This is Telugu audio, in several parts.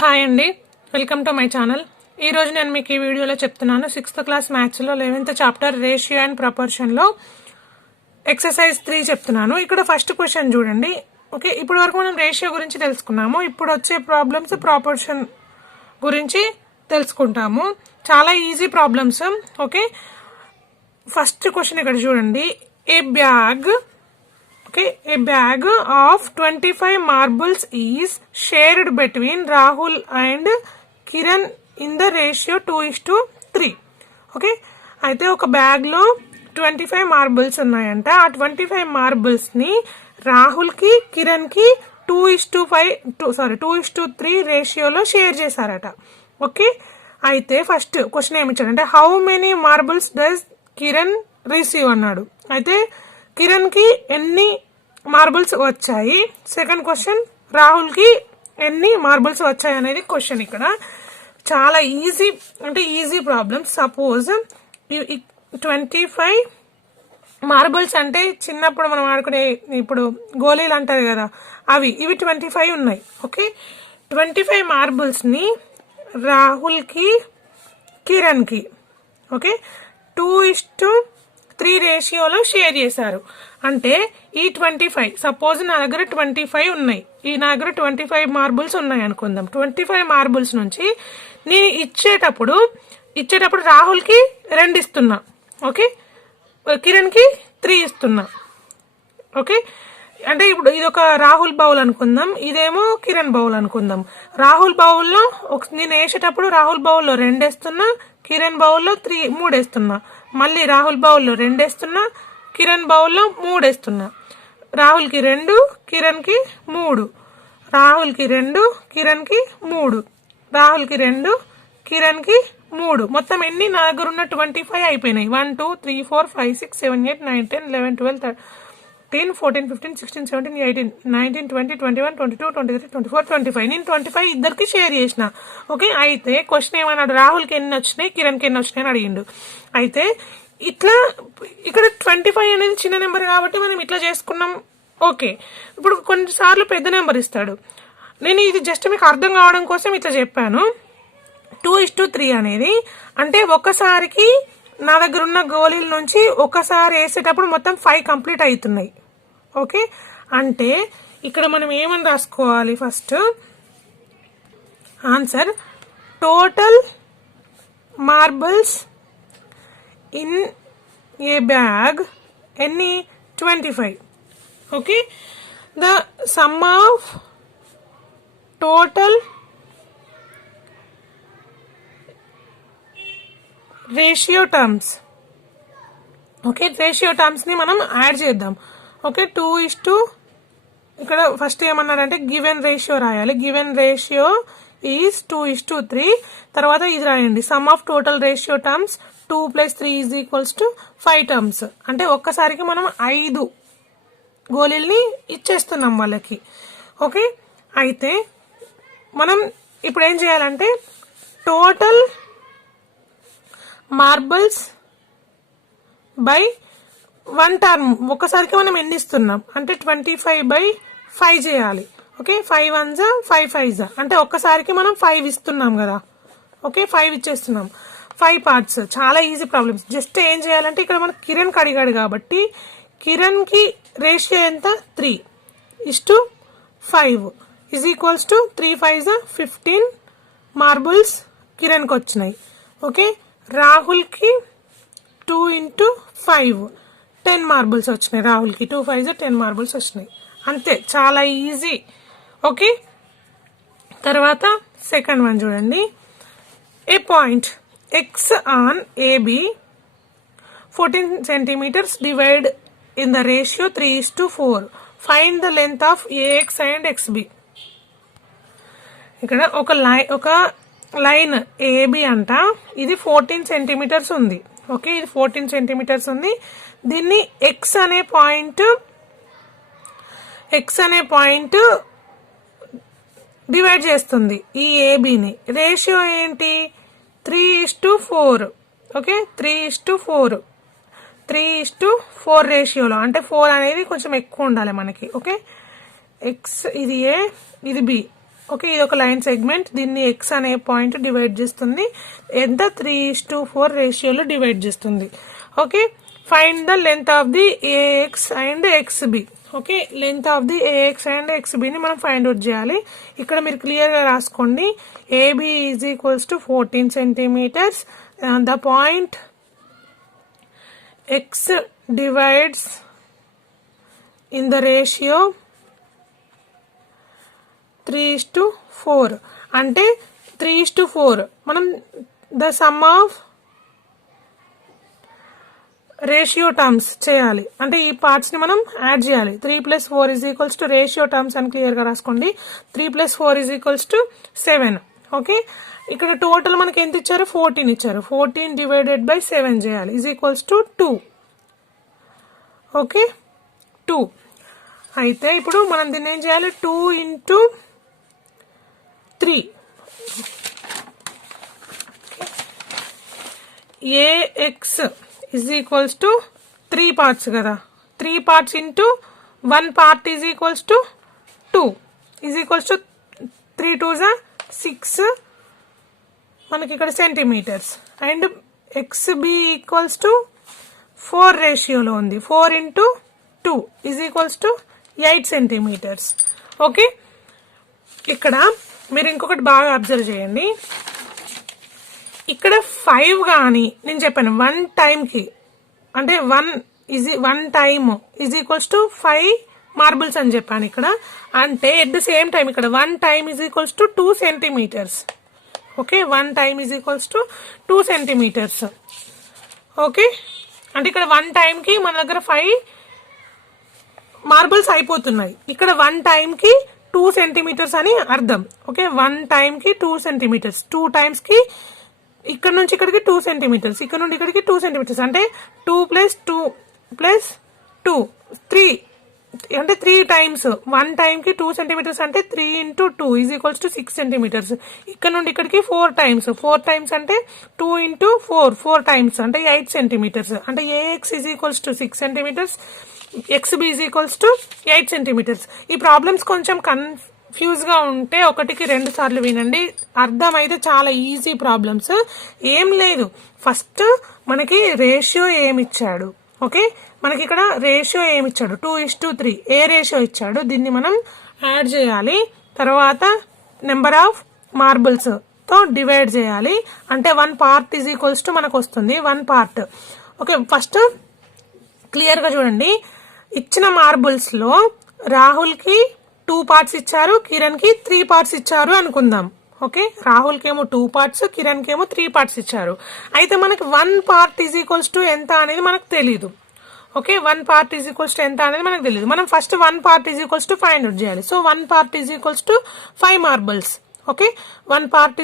హాయ్ అండి, వెల్కమ్ టు మై ఛానల్. ఈరోజు నేను మీకు ఈ వీడియోలో చెప్తున్నాను 6th క్లాస్ మ్యాథ్స్లో 11th చాప్టర్ రేషియో అండ్ ప్రపోర్షన్లో ఎక్సర్సైజ్ 3 చెప్తున్నాను. ఇక్కడ ఫస్ట్ క్వశ్చన్ చూడండి. ఓకే, ఇప్పటి వరకు మనం రేషియో గురించి తెలుసుకున్నాము. ఇప్పుడు వచ్చే ప్రాబ్లమ్స్ ప్రాపోర్షన్ గురించి తెలుసుకుంటాము. చాలా easy problems. Okay, first question ఇక్కడ చూడండి. ఏ bag of 25 marbles is shared between Rahul and Kiran in the ratio 2:3. Okay, అయితే ఒక బ్యాగ్ లో 25 మార్బుల్స్ ఉన్నాయంట. ఆ 25 మార్బుల్స్ ని రాహుల్ కి కిరణ్ కి 2:3 రేషియోలో షేర్ చేశారట. ఓకే, అయితే ఫస్ట్ క్వశ్చన్ ఏమి ఇచ్చాడంటే how many marbles does Kiran receive అన్నాడు. అయితే కిరణ్ కి ఎన్ని మార్బుల్స్ వచ్చాయి, సెకండ్ క్వశ్చన్ రాహుల్ కి ఎన్ని మార్బుల్స్ వచ్చాయి అనేది క్వశ్చన్. ఇక్కడ చాలా ఈజీ ప్రాబ్లమ్. సపోజ్ 25 మార్బుల్స్ అంటే చిన్నప్పుడు మనం ఆడుకునే ఇప్పుడు గోళీలు అంటారు కదా, ఇవి 25 ఉన్నాయి. ఓకే, 25 మార్బుల్స్ ని రాహుల్ కి కిరణ్ కి 2:3 రేషియోలో షేర్ చేశారు. అంటే ఈ 25 సపోజ్ నా దగ్గర 25 ఉన్నాయి, నా దగ్గర 25 మార్బుల్స్ ఉన్నాయి అనుకుందాం. 25 మార్బుల్స్ నుంచి నేను ఇచ్చేటప్పుడు రాహుల్ కి 2 ఇస్తున్నా. ఓకే, కిరణ్ కి 3 ఇస్తున్నా. ఓకే, అంటే ఇప్పుడు ఇది ఒక రాహుల్ బౌల్ అనుకుందాం, ఇదేమో కిరణ్ బౌల్ అనుకుందాం. రాహుల్ బౌల్లో నేను వేసేటప్పుడు రాహుల్ బౌల్లో 2 వేస్తున్నా, కిరణ్ బౌల్లో 3 వేస్తున్నా. మళ్ళీ రాహుల్ బౌల్లో 2 వేస్తున్నా, కిరణ్ బౌల్లో 3 వేస్తున్నా. రాహుల్ కి 2, కిరణ్ కి 3, రాహుల్ కి 2, కిరణ్ కి 3, రాహుల్ కి 2, కిరణ్ కి 3. మొత్తం ఎన్ని నా దగ్గర ఉన్న 25 అయిపోయినాయి. 1 2 3 4 5 6 7 8 9 10 11 12 13 14 15 16 17 18 19 20 21 22 23 24 25. నేను 25 ఇద్దరికి షేర్ చేసిన. ఓకే, అయితే క్వశ్చన్ ఏమన్నాడు, రాహుల్కి ఎన్ని వచ్చినాయి, కిరణ్కి ఎన్ని వచ్చినాయి అని అడిగిండు. అయితే ఇట్లా ఇక్కడ 25 అనేది చిన్న నెంబర్ కాబట్టి మనం ఇట్లా చేసుకున్నాం. ఓకే, ఇప్పుడు కొన్నిసార్లు పెద్ద నెంబర్ ఇస్తాడు. నేను ఇది జస్ట్ మీకు అర్థం కావడం కోసం ఇట్లా చెప్పాను. 2:3 అనేది అంటే ఒక్కసారికి నా దగ్గర ఉన్న గోళీల నుంచి ఒకసారి వేసేటప్పుడు మొత్తం 5 కంప్లీట్ అవుతున్నాయి. ఓకే, అంటే ఇక్కడ మనం ఏమని రాసుకోవాలి, first answer total marbles in a bag ఎన్ని 25. Okay, the sum of total ratio terms. Okay, ratio terms ని మనం యాడ్ చేద్దాం. ఓకే, 2:, ఇక్కడ ఫస్ట్ ఏమన్నారంటే గివెన్ రేషియో రాయాలి. Given ratio is 2:3. తర్వాత ఇది రాయండి, some of total ratio terms 2 + 3 = 5 terms. అంటే ఒక్కసారికి మనం 5 గోళీల్ని ఇచ్చేస్తున్నాం వాళ్ళకి. ఓకే, అయితే మనం ఇప్పుడు ఏం చేయాలంటే టోటల్ మార్బుల్స్ బై 1 టర్మ్ ఒక్కసారికి మనం ఎన్ని ఇస్తున్నాం అంటే 25/5 చేయాలి. ఓకే, 5 1s 5 5s అంటే ఒక్కసారికి మనం 5 ఇస్తున్నాం కదా. ఓకే, 5 ఇచ్చేస్తున్నాం. 5 పార్ట్స్. చాలా ఈజీ ప్రాబ్లమ్స్. జస్ట్ ఏం చేయాలంటే ఇక్కడ మనం కిరణ్ అడిగాడు కాబట్టి కిరణ్ కి రేషియో ఎంత 3:5 = 3 5s 15 మార్బుల్స్ కిరణ్ కి వచ్చినాయి. ఓకే, రాహుల్ కి 2 × 5 10 మార్బుల్స్ వచ్చినాయి. రాహుల్ కి 2 5s 10 మార్బుల్స్ వచ్చినాయి. అంతే, చాలా ఈజీ. ఓకే, తర్వాత సెకండ్ వన్ చూడండి. ఏ point X on AB 14 centimeters divide in the ratio 3:4. Find the length of AX and XB. ఇక్కడ ఒక లైన్ AB అంట, ఇది 14 సెంటీమీటర్స్ ఉంది. ఓకే, ఇది 14 సెంటీమీటర్స్ ఉంది. దీన్ని X అనే పాయింట్ డివైడ్ చేస్తుంది ఈ ఏబిని. రేషియో ఏంటి 3:4. ఓకే, 3:4 రేషియోలో, అంటే 4 అనేది కొంచెం ఎక్కువ ఉండాలి మనకి. ఓకే, ఎక్స్ ఇది ఏ ఇది బి, ఓకే, ఇది ఒక లైన్ సెగ్మెంట్, దీన్ని ఎక్స్ అనే పాయింట్ డివైడ్ చేస్తుంది, ఎంత 3:4 రేషియోలో డివైడ్ చేస్తుంది. Okay, find the length of the AX and XB. Okay, length of the AX and ఎక్స్బిని మనం ఫైండ్ అవుట్ చేయాలి. ఇక్కడ మీరు క్లియర్గా రాసుకోండి, AB is equals to 14 centimetres. The point X divides in the ratio 3:4 అంటే 3:4 మనం the sum of ratio terms చేయాలి, అంటే ఈ పార్ట్స్ ని మనం యాడ్ చేయాలి. 3 + 4 = రేషియో టర్మ్స్ అని క్లియర్ గా రాసుకోండి. 3 + 4 = 7. ఓకే, ఇక్కడ టోటల్ మనకి ఎంత ఇచ్చారు, 14 ఇచ్చారు. 14 డివైడెడ్ బై 7 చేయాలి, = 2. ఓకే, 2. అయితే ఇప్పుడు మనం దీన్ని ఏం చేయాలి, 2 × 3. ఏఎక్స్ = 3 పార్ట్స్ కదా, 3 పార్ట్స్ ఇంటూ 1 పార్ట్ = 2 3 2 6 మనకి ఇక్కడ సెంటీమీటర్స్. అండ్ ఎక్స్బి = 4 రేషియోలో ఉంది, 4 × 2 = 8 సెంటీమీటర్స్. ఓకే, ఇక్కడ మీరు ఇంకొకటి బాగా అబ్జర్వ్ చేయండి, ఇక్కడ 5 కానీ నేను చెప్పాను 1 టైంకి, అంటే 1 టైమ్ = 5 మార్బుల్స్ అని చెప్పాను ఇక్కడ. అంటే ఎట్ ద సేమ్ టైం ఇక్కడ 1 time = 2 centimetres. Okay, 1 time = 2 centimetres. Okay, అంటే ఇక్కడ 1 టైంకి మన దగ్గర 5 మార్బుల్స్ అయిపోతున్నాయి. ఇక్కడ 1 టైంకి 2 సెంటీమీటర్స్ అని అర్థం. ఓకే, 1 టైంకి 2 సెంటీమీటర్స్, 2 టైమ్స్ కి ఇక్కడ నుంచి ఇక్కడికి 2 సెంటీమీటర్స్, ఇక్కడ నుండి ఇక్కడికి 2 సెంటీమీటర్స్, అంటే 2 + 2 + 2 3, అంటే 3 టైమ్స్. 1 టైంకి 2 సెంటీమీటర్స్ అంటే 3 × 2 = 6 సెంటీమీటర్స్. ఇక్కడ నుండి ఇక్కడికి 4 టైమ్స్, 4 టైమ్స్ అంటే 2 × 4 టైమ్స్ అంటే 8 సెంటీమీటర్స్. అంటే ఏఎక్స్ = 6 సెంటీమీటర్స్, ఎక్స్బి = 8 సెంటీమీటర్స్. ఈ ప్రాబ్లమ్స్ కొంచెం కన్ఫ్యూజ్ గా ఉంటే 1కి 2 సార్లు వినండి, అర్థమైతే చాలా ఈజీ ప్రాబ్లమ్స్. ఏం లేదు, ఫస్ట్ మనకి రేషియో ఏమిచ్చాడు. ఓకే, మనకి ఇక్కడ రేషియో ఏమిచ్చాడు, 2:3 ఏ రేషియో ఇచ్చాడు, దీన్ని మనం యాడ్ చేయాలి. తర్వాత నెంబర్ ఆఫ్ మార్బుల్స్ తో డివైడ్ చేయాలి, అంటే 1 పార్ట్ = మనకు వస్తుంది 1 పార్ట్. ఓకే, ఫస్ట్ క్లియర్ గా చూడండి, ఇచ్చిన మార్బుల్స్ లో రాహుల్ కి 2 పార్ట్స్ ఇచ్చారు, కిరణ్ కి 3 పార్ట్స్ ఇచ్చారు అనుకుందాం. ఓకే, రాహుల్ కేమో 2 పార్ట్స్, కిరణ్ కేమో 3 పార్ట్స్ ఇచ్చారు. అయితే మనకి 1 పార్ట్ = ఎంత అనేది మనకు తెలీదు. ఓకే, 1 పార్ట్ = ఎంత అనేది మనకు తెలియదు. మనం ఫస్ట్ 1 పార్ట్ = ఫైండ్ అవుట్ చేయాలి. So 1 part = 5 marbles. Okay, 1 part =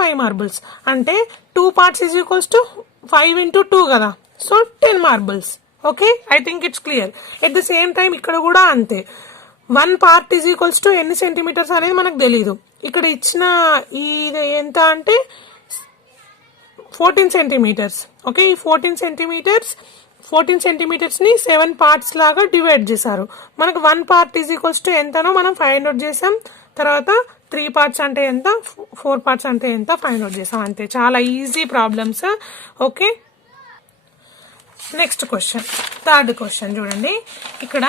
5 marbles అంటే 2 పార్ట్స్ = 5 × 2 కదా, so 10 marbles. Okay, I think it's clear. At the same time ఇక్కడ కూడా అంతే, 1 పార్ట్ = ఎన్ని సెంటీమీటర్స్ అనేది మనకు తెలీదు. ఇక్కడ ఇచ్చిన ఇది ఎంత అంటే 14 సెంటీమీటర్స్. ఓకే, ఈ 14 సెంటీమీటర్స్ ని 7 పార్ట్స్ లాగా డివైడ్ చేశారు. మనకు 1 పార్ట్ = ఎంతనో మనం ఫైండ్ అవుట్ చేసాం. తర్వాత 3 పార్ట్స్ అంటే ఎంత, 4 పార్ట్స్ అంటే ఎంత ఫైండ్ అవుట్ చేసాం, అంతే. చాలా easy problems. Okay, next question, third question చూడండి. ఇక్కడ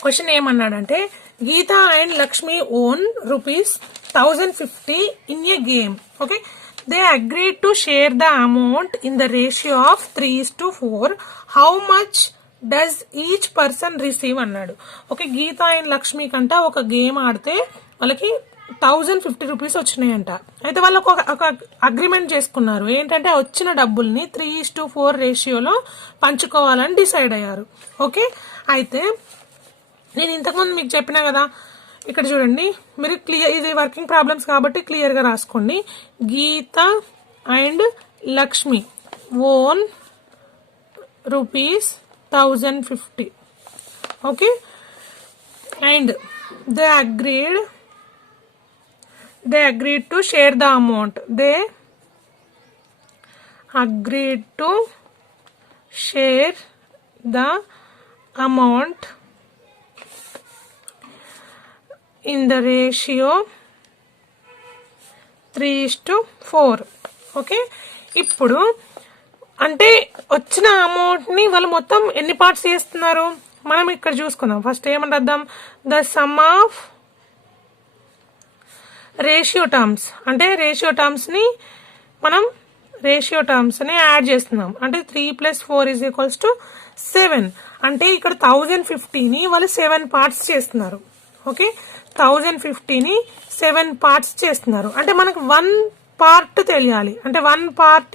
క్వశ్చన్ ఏమన్నాడంటే, Geetha and Lakshmi own ₹1050 in a game. Okay, they agreed to share the amount in the ratio of 3:4. How much does each person receive అన్నాడు. ఓకే, గీత అండ్ లక్ష్మి కంట ఒక గేమ్ ఆడితే వాళ్ళకి ₹1050 వచ్చినాయంట. అయితే వాళ్ళు ఒక అగ్రిమెంట్ చేసుకున్నారు, ఏంటంటే వచ్చిన డబ్బుల్ని 3:4 రేషియోలో పంచుకోవాలని డిసైడ్ అయ్యారు. ఓకే, అయితే నేను ఇంతకుముందు మీకు చెప్పినా కదా, ఇక్కడ చూడండి మీరు క్లియర్, ఇది వర్కింగ్ ప్రాబ్లమ్స్ కాబట్టి క్లియర్ గా రాసుకోండి. Geetha and Lakshmi own ₹1050. Okay, and they agreed to share the amount. They agreed to share the amount in the ratio 3:4. Okay, ఇప్పుడు అంటే వచ్చిన అమౌంట్ని వాళ్ళు మొత్తం ఎన్ని పార్ట్స్ చేస్తున్నారు మనం ఇక్కడ చూసుకుందాం. ఫస్ట్ ఏమని రాద్దాం, the sum of ratio terms, అంటే రేషియో టర్మ్స్ని మనం రేషియో టర్మ్స్ని యాడ్ చేస్తున్నాం. అంటే 3 + 4 = 7. అంటే ఇక్కడ 1050ని వాళ్ళు 7 పార్ట్స్ చేస్తున్నారు. ఓకే, 1050ని 7 పార్ట్స్ చేస్తున్నారు. అంటే మనకు 1 పార్ట్ తెలియాలి, అంటే 1 పార్ట్ =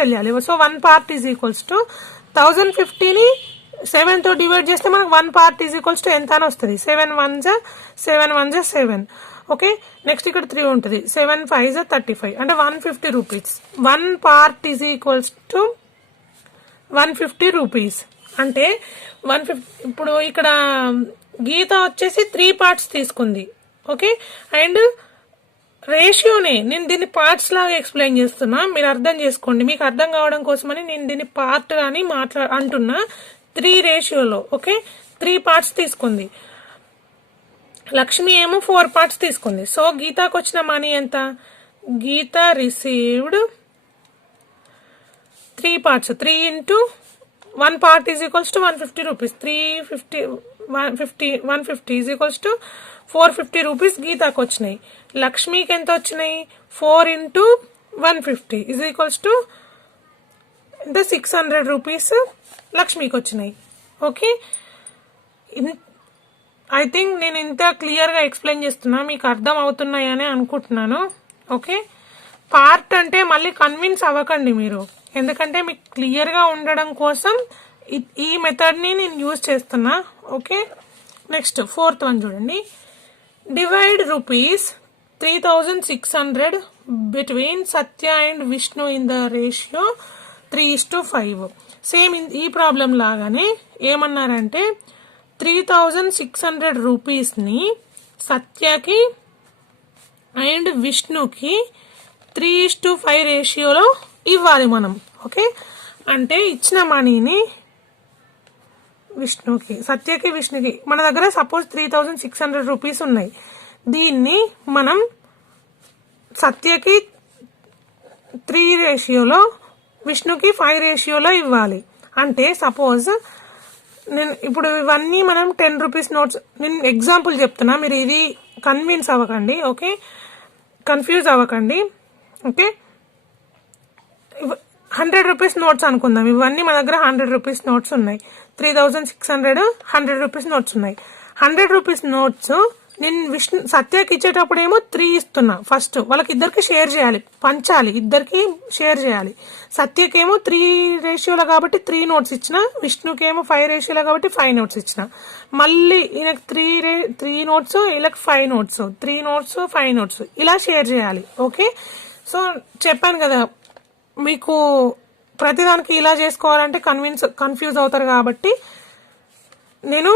తెలియాలి. సో 1 పార్ట్ = 1050ని 7తో డివైడ్ చేస్తే మనకు 1 పార్ట్ = ఎంత అని వస్తుంది. 7 1 = 7. ఓకే, నెక్స్ట్ ఇక్కడ 3 ఉంటుంది. 7 5 = 35, అంటే 150 రూపీస్. 1 part = 150 rupees. అంటే 150. ఇప్పుడు ఇక్కడ గీత వచ్చేసి 3 పార్ట్స్ తీసుకుంది. ఓకే, అండ్ రేషియోనే నేను దీన్ని పార్ట్స్ లాగా ఎక్స్ప్లెయిన్ చేస్తున్నా, మీరు అర్థం చేసుకోండి. మీకు అర్థం కావడం కోసమని నేను దీన్ని పార్ట్ అని అంటున్నా. 3 రేషియోలో ఓకే 3 పార్ట్స్ తీసుకుంది. లక్ష్మి ఏమో 4 పార్ట్స్ తీసుకుంది. సో గీతాకు వచ్చిన మనీ ఎంత, గీత received 3 parts. 3 × 1 part = 150 rupees. 150 = 450 rupees గీతాకు వచ్చినాయి. లక్ష్మికి ఎంత వచ్చినాయి, 4 × 150 = 600 రూపీస్ లక్ష్మికి వచ్చినాయి. ఓకే, ఐ థింక్ నేను ఇంత క్లియర్గా ఎక్స్ప్లెయిన్ చేస్తున్నా, మీకు అర్థం అవుతున్నాయని అనుకుంటున్నాను. ఓకే, పార్ట్ అంటే మళ్ళీ కన్విన్స్ అవ్వకండి మీరు, ఎందుకంటే మీకు క్లియర్గా ఉండడం కోసం ఈ మెథడ్ని నేను యూజ్ చేస్తున్నా. ఓకే, నెక్స్ట్ 4th వన్ చూడండి. Divide ₹3600 between Satya and Vishnu in the ratio 3:5. Same ఈ ప్రాబ్లం లాగానే ఏమన్నారంటే 3600 రూపీస్ని సత్యకి అండ్ విష్ణుకి 3:5 రేషియోలో ఇవ్వాలి మనం. ఓకే, అంటే ఇచ్చిన మనీని విష్ణుకి, సత్యకి, విష్ణుకి మన దగ్గర సపోజ్ 3600 రూపీస్ ఉన్నాయి. దీన్ని మనం సత్యకి 3 రేషియోలో, విష్ణుకి 5 రేషియోలో ఇవ్వాలి. అంటే సపోజ్ నేను ఇప్పుడు ఇవన్నీ మనం 10 రూపీస్ నోట్స్, నేను ఎగ్జాంపుల్ చెప్తున్నా, మీరు ఇది కన్విన్స్ అవ్వకండి. ఓకే, కన్ఫ్యూజ్ అవ్వకండి. ఓకే, 100 రూపీస్ నోట్స్ అనుకుందాం. ఇవన్నీ మన దగ్గర 100 రూపీస్ నోట్స్ ఉన్నాయి. 3600 100 రూపీస్ నోట్స్ ఉన్నాయి. 100 రూపీస్ నోట్స్ నేను సత్యకి ఇచ్చేటప్పుడు ఏమో 3 ఇస్తున్నా. ఫస్ట్ వాళ్ళకి ఇద్దరికి షేర్ చేయాలి, పంచాలి, ఇద్దరికి షేర్ చేయాలి. సత్యకేమో 3 రేషియోలో కాబట్టి 3 నోట్స్ ఇచ్చిన, విష్ణుకేమో 5 రేషియోలో కాబట్టి 5 నోట్స్ ఇచ్చిన. మళ్ళీ ఈయనకి 3 నోట్స్, వీళ్ళకి 5 నోట్స్, 3 నోట్స్ 5 నోట్స్ ఇలా షేర్ చేయాలి. ఓకే, సో చెప్పాను కదా మీకు ప్రతిదానికి ఇలా చేసుకోవాలంటే కన్ఫ్యూజ్ అవుతారు, కాబట్టి నేను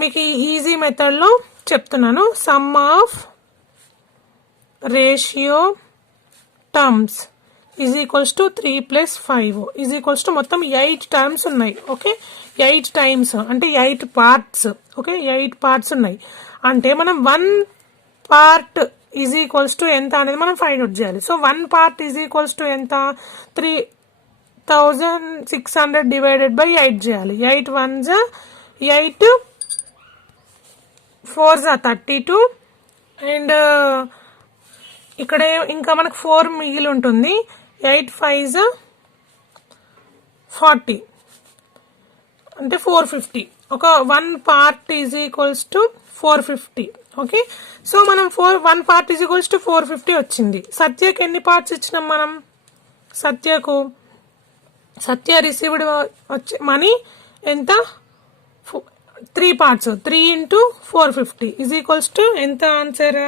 మీకు ఈజీ మెథడ్లో చెప్తున్నాను. సమ్ ఆఫ్ రేషియో టర్మ్స్ = 3 + 5 మొత్తం 8 టర్మ్స్ ఉన్నాయి. ఓకే, 8 టైమ్స్ అంటే 8 పార్ట్స్. ఓకే, 8 పార్ట్స్ ఉన్నాయి. అంటే మనం 1 పార్ట్ ఎంత అనేది మనం ఫైండ్ అవుట్ చేయాలి. సో 1 పార్ట్ ఎంత, 3600 / 8 చేయాలి. 8 1s 8, 4s 32, అండ్ ఇక్కడ ఇంకా మనకు 4 మిగిలి ఉంటుంది. 8 5s 40, అంటే 450. ఒక 1 పార్ట్ = 450. ఓకే, సో మనం 1 పార్ట్ = 450 వచ్చింది. సత్యకి ఎన్ని పార్ట్స్ ఇచ్చినాం మనం, సత్య రిసీవ్డ్ మనీ ఎంత, 3 పార్ట్స్. 3 × 450 = ఎంత ఆన్సర్,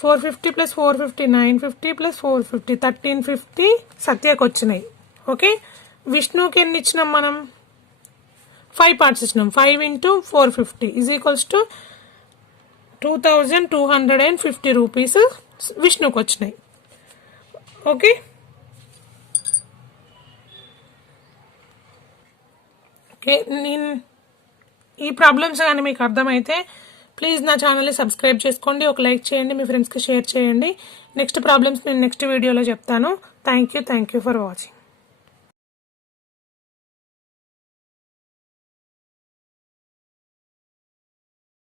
450 + 450 950 + 450 1350 సత్యకి వచ్చినాయి. ఓకే, విష్ణుకి ఎన్ని ఇచ్చినాం మనం, 5 పార్ట్స్ ఇచ్చినాం. 5 × 450 = 2250 రూపీస్ విష్ణుకి వచ్చినాయి. ఓకే, ఓకే, నేను ఈ ప్రాబ్లమ్స్ కానీ మీకు అర్థమైతే ప్లీజ్ నా ఛానల్ని సబ్స్క్రైబ్ చేసుకోండి, ఒక లైక్ చేయండి, మీ ఫ్రెండ్స్కి షేర్ చేయండి. నెక్స్ట్ ప్రాబ్లమ్స్ నేను నెక్స్ట్ వీడియోలో చెప్తాను. Thank you for watching.